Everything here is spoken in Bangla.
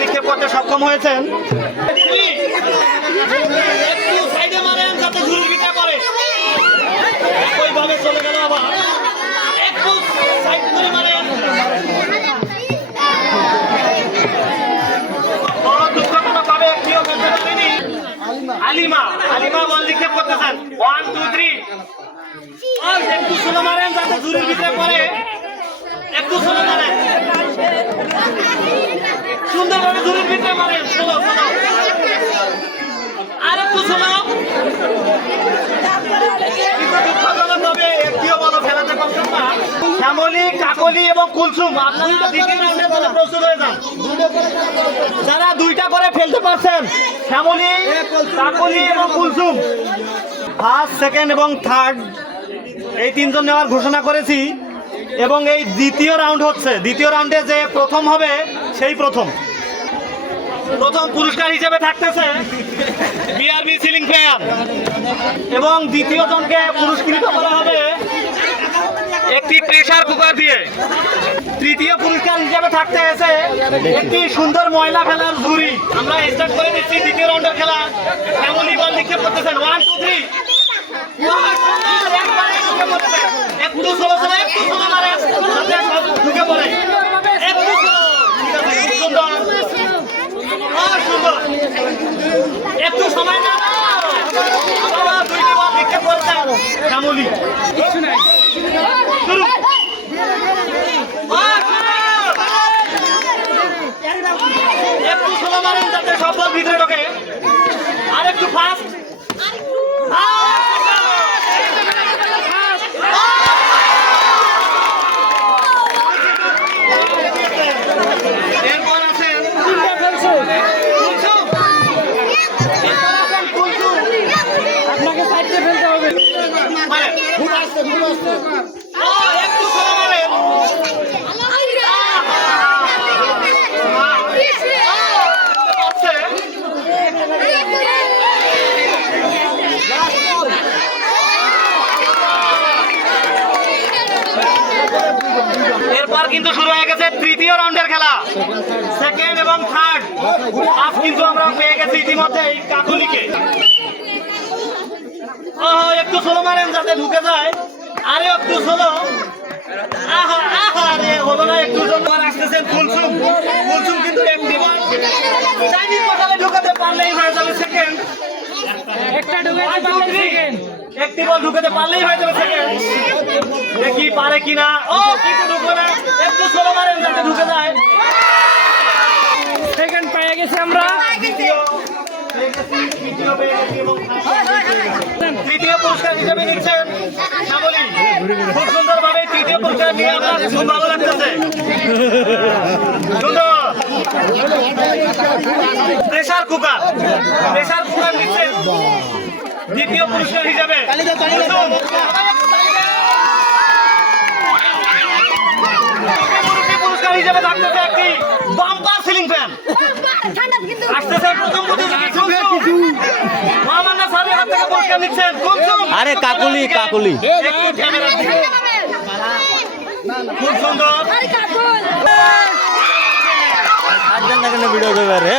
নিক্ষেপ করতে সক্ষম হয়েছেন। একটু সাইডে মারেন যাতে ঝুড়ির ভিতরে পড়ে ওইভাবে চলে গেল আবার। একটু সাইড করে মারেন। ও, দুর্ঘটনাভাবে একটিও ফেলতে আলিমা আলিমা বল নিক্ষেপ করতেছেন। ওয়ান টু থ্রি একটু স্লো মারেন যাতে ঝুড়ির ভিতরে পড়ে একটু স্লো মারেন সুন্দরভাবে ঝুড়ির ভিতরে স্লো স্লো আর একটু স্লো দুঃখজনকভাবে একটিও বল ফেলাতে পারছেন না শ্যামলী কাকলি এবং কুলসুম আপনারা দ্বিতীয় রাউন্ডের জন্য প্রস্তুত হয়ে যান। যারা দুইটা করে ফেলতে পারছেন শ্যামলী কাকলি এবং কুলসুম। ফার্স্ট সেকেন্ড এবং থার্ড এই তিনজন নেওয়ার ঘোষণা করেছি। এবং এই দ্বিতীয় রাউন্ড হচ্ছে দ্বিতীয় রাউন্ডে যে প্রথম হবে সেই প্রথম। প্রথম পুরস্কার হিসেবে থাকতেছে বিআরবি সিলিং ফ্যান এবং দ্বিতীয় জনকে পুরস্কৃত করা হবে একটি প্রেশার কুকার দিয়ে। তৃতীয় পুরস্কার হিসেবে থাকতে এসে একটি সুন্দর ময়লা খেলার ঝুড়ি। আমরা স্টার্ট করে দিচ্ছি দ্বিতীয় রাউন্ডের খেলা। ফ্যামিলি বল নিক্ষেপ করতেছেন। ওয়ান টু থ্রি একটু একটু ঢুকে পড়ে একটু সোলো ঠিক আছে, খুব সুন্দর আহ, সুন্দর একটু সময় না বাবা, দুইটি বল নিক্ষেপ করছেন শ্যামলী শুরু আহ, শুরু। একটু সোলো মারেন যাতে সব বল ভিতরে ঢোকে আর একটু ফাস্ট এরপর আছেন কুলসুম। এরপর আছেন কুলসুম। আপনাকে সাইডে ফেলতে হবে এরপর কিন্তু শুরু হয়ে গেছে তৃতীয় রাউন্ডের খেলা। সেকেন্ড এবং থার্ড আজ কিন্তু আমরা পেয়ে গেছি ইতিমধ্যে এই কাকুলিকে একটু সোলো মারেন যাতে ঢুকে যায়। আরে একটু সোলো আহা আহা রে হলো না একটু আর আসতেছেন কুলসুম। কুলসুম কিন্তু একটি বল চাইনিজ মশালে ঢুকাতে পারলেই হয়ে যাবে সেকেন্ড একটা ঢুকাইতে পারলে সেকেন্ড একটি বল ঢুকাতে পারলেই হয়ে যাবে সেকেন্ড দেখি পারে কিনা ও কিন্তু ঢুকলো না। একটু সোলো মারেন যাতে ঢুকে যায়। সেকেন্ড পেয়ে গেছি আমরা। দ্বিতীয়। তৃতীয় পুরস্কার হিসেবে নিচ্ছেন শ্যামলী। খুব সুন্দর ভাবে তৃতীয় পুরস্কার নিয়ে খুব ভালো লাগতেছে প্রেসার কুকার। প্রেসার কুকার নিচ্ছেন দ্বিতীয় পুরস্কার হিসেবে। পুরস্কার হিসেবে থাকতেছে একটি বাম্পার সিলিং ফ্যান আসতেছে প্রথম প্রতিযোগী কুলসুম মহামান্য স্যারের হাত থেকে পুরস্কার নিচ্ছেন কুলসুম আরে কাকুলি কাকুলি। খুব সুন্দর ভিডিও করবে রে